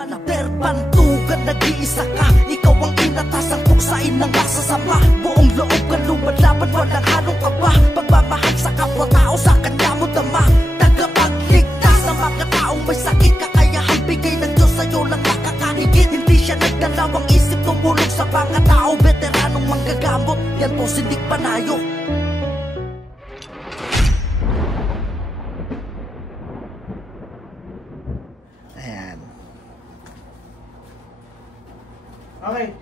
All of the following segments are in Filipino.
Bantugan, nag-iisa ka. Ikaw ang inatasang tuksain ng masasama. Buong loob ka lumalaban, walang halong kaba. Pagmamahal sa kapwa-tao, sa kanya mo dama. Tagapagligtas sa mga taong may sakit. Kakayahang bigay ng Diyos sa'yo lang makakahigit. Hindi siya nagdalawang isip, tumulong sa mga tao. Veteranong manggagamot, yan po si Nick Panayo. Okay.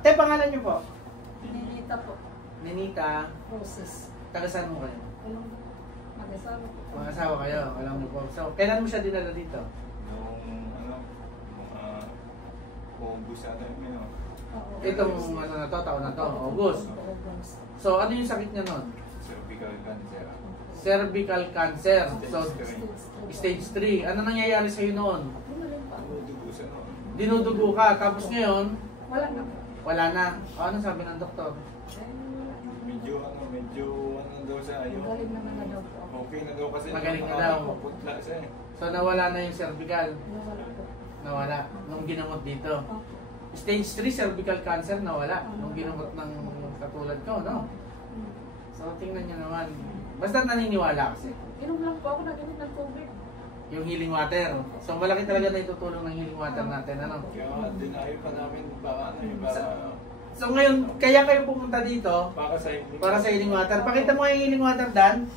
Te, pangalan niyo po? Ninita po. Ninita. Roses. Taga saan mo kayo? Mag-asawa po. Mag-asawa kayo. Alam mo po. So, kailan mo siya dinala dito? Nung August na yun. Itong taon na to, August. So, ano yung sakit niya nun? Cervical cancer. Cervical cancer. So, stage 3. Ano nangyayari sa'yo noon? Dinudugo siya noon. Dinudugo ka. Tapos ngayon? Wala na. Wala na. O, ano sabi ng doktor? Medyo daw siya. Magaling naman na daw po. Okay na daw kasi. Magaling na daw. Putla siya eh. So, nawala na yung cervical. Nawala po. Nawala. Nung ginamot dito. Stage 3 cervical cancer, nawala. Nung ginamot ng katulad ko, no? So, tingnan nyo naman. Basta naniniwala kasi. Inom lang po ako nagamit ng tubig. Yung healing water. So, malaki talaga na itutulong ng healing water natin, ano? Kaya dinayo pa namin para So, ngayon, kaya kayo pumunta dito para sa healing water. Pakita mo yung healing water, Dan.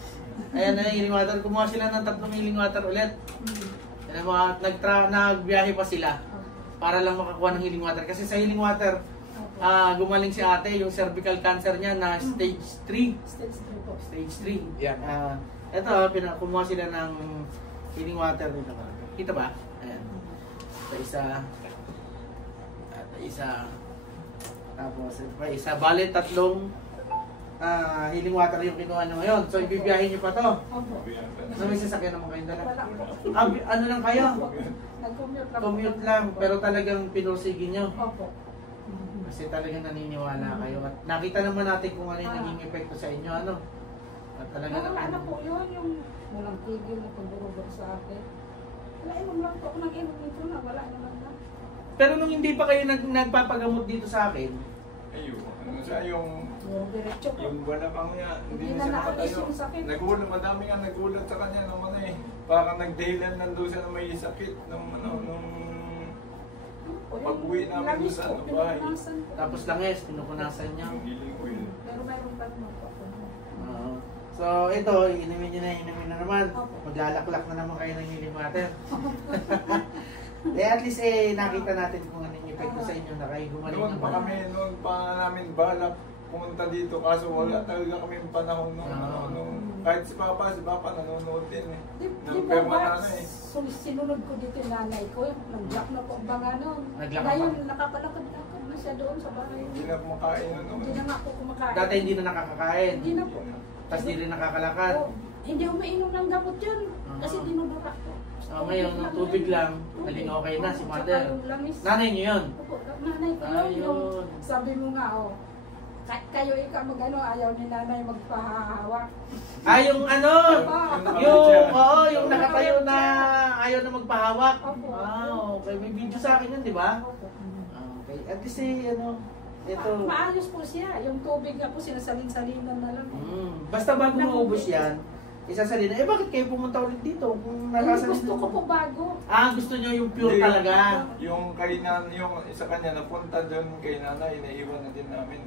Ayan na yung healing water. Kumuha sila ng 3 healing water ulit. Ayan mo, nagbiyahe pa sila para lang makakuha ng healing water. Kasi sa healing water, gumaling si ate, yung cervical cancer niya na stage 3. Stage 3 po. Stage 3. Yeah. Ito, kumuha sila ng healing water dito. Kita ba? Ayan. Ito isa. At isa. Tapos ito isa. Bale, 3 healing water yung kinuha nyo ngayon. So, ibibiyahin nyo pa to. So, may sasakyan naman kayong dala. Ano lang kayo? Nag-commute lang. Commute lang. Pero talagang pinursigi nyo. Opo. Kasi talagang naniniwala kayo. At nakita naman natin kung ano yung naging epekto sa inyo. Ano? At talagang Wala na po yun. Yung walang tigil na pagburubog sa akin. Wala, inom lang po ako nag-inom nito na. Wala naman na. Pero nung hindi pa kayo nagpapagamot dito sa akin, ayun, ano siya yung Diretso po. yung balakang niya, Hindi hindi na na siya naalis makatayo. yung sakit. Nagulat, madami nga nagulat sa kanya naman eh. Parang nagdahilan nandun siya na may sakit nung pag-uwi namin doon sa bahay. tapos langis, pinupunasan niya. Yung healing oil. Pero mayroon pa naman po ako. So ito, inumin nyo na naman. Maglalaklak na naman kayo ng healing water. At least nakita natin kung ano yung epekto sa inyo na kayo gumaling Noon pa namin balak pumunta dito kaso wala talaga kami panahon nung kahit si Papa nanonood din eh. Di ba ba, sinunod ko dito yung nanay ko, nag-block na po ang banga noon. Ngayon, nakapalakad-lakad na siya doon sa bahay. Hindi na kumakain Hindi na nga po kumakain. Dati hindi na nakakakain. Hindi na po. Tapos hindi rin nakakalakad. Hindi umainom ng gamot yun. Kasi dinudura ko. So ngayon, ng tubig lang, naling okay na si mother. Nanay niyo yun? Opo, nanay ko yun. Ayun. Sabi mo nga, kayo ikaw mag-ano, ayaw ni nanay magpahahawak. Yung ano, yung nakatayo na ayaw na magpahawak. Okay, may video sa akin yun, di ba? Okay, at least ito. Maayos po siya, yung tubig nga po sinasalin-salinan na lang. Basta bago maubos yan, isasalin na, bakit kayo pumunta ulit dito? Gusto ko po bago. Gusto nyo yung pure talaga? Yung yung isa kanya napunta doon kay nanay, naiwan na din namin.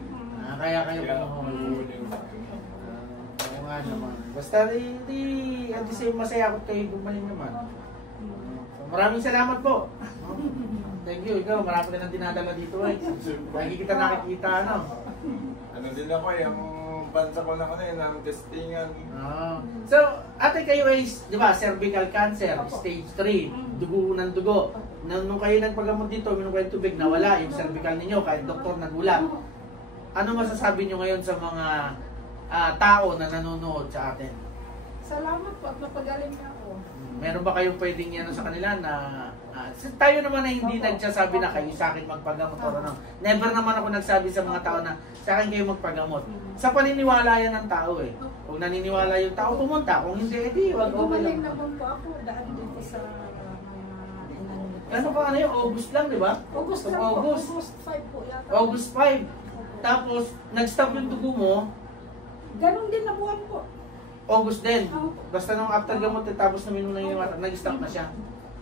Kaya kayo pumuhuli. Oo nga naman. Basta at least masaya ako kayo gumaling naman. So, maraming salamat po. Thank you. Ikaw, marami ka nang dinadala dito eh. Lagi kita nakikita, ano? Ano din ako yung bansa ko na ng testingan. So, ate kayo ay, di ba, cervical cancer, stage 3, dugo ng dugo. Nung kayo nagpagamot dito, minum kayo tubig, nawala yung cervical ninyo, kahit doktor nagulat. Ano masasabi nyo ngayon sa mga tao na nanonood sa atin? Salamat po at napagaling na ako. Meron ba kayong pwedeng sa kanila na tayo naman na hindi nagsasabi na kayo sa akin magpagamot o ano. Never naman ako nagsabi sa mga tao na sa akin kayo magpagamot. Sa paniniwala yan ng tao eh. Kung naniniwala yung tao, pumunta. Kung hindi, edi wag okay lang. Gumaling naman po ako dahil dito sa Ano pa ano yun? August lang, di ba? August lang po. August. August 5 po yata. August 5. Tapos, nag-stop yung dugo mo, Ganon din na buwan po. August din. Oo. Basta nung after gamot, tapos namin nung nag-stop na siya.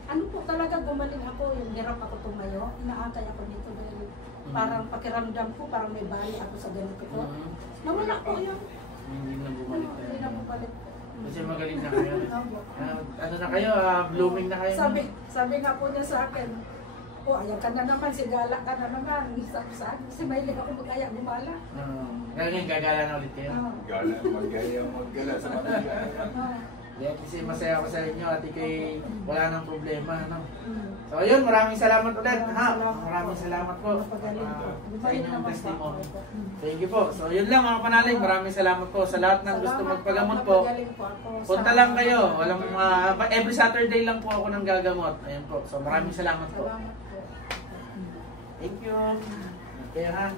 Ano po talaga, gumaling ako, yung hirap ako tumayo, inaakay ako dito dahil parang pakiramdam ko, parang may bali ako sa ganito ko. Nawala po yun. Hindi na bumalik na. Hindi na bumalik. Kasi magaling na kayo. Opo. Ano na kayo, blooming na kayo. Sabi nga po niya sa akin, oh, ayan ka na naman, sigala ka na naman. Saan? Kasi mahilig ako mag-aya, gumala. Ngayon, gagala na ulit kayo. Gala, maggala sa Manila. Yeah, kasi masaya ako sa inyo at ikay wala nang problema. Ano? So ayun, maraming salamat ulit. Ha? Maraming salamat po sa inyong testimony. Thank you po. So yun lang mga panalig, maraming salamat po sa lahat ng gusto magpagamot po. Punta lang kayo. Walang every Saturday lang po ako nang gagamot. Ayun po. So maraming salamat po. Thank you. Okay ha.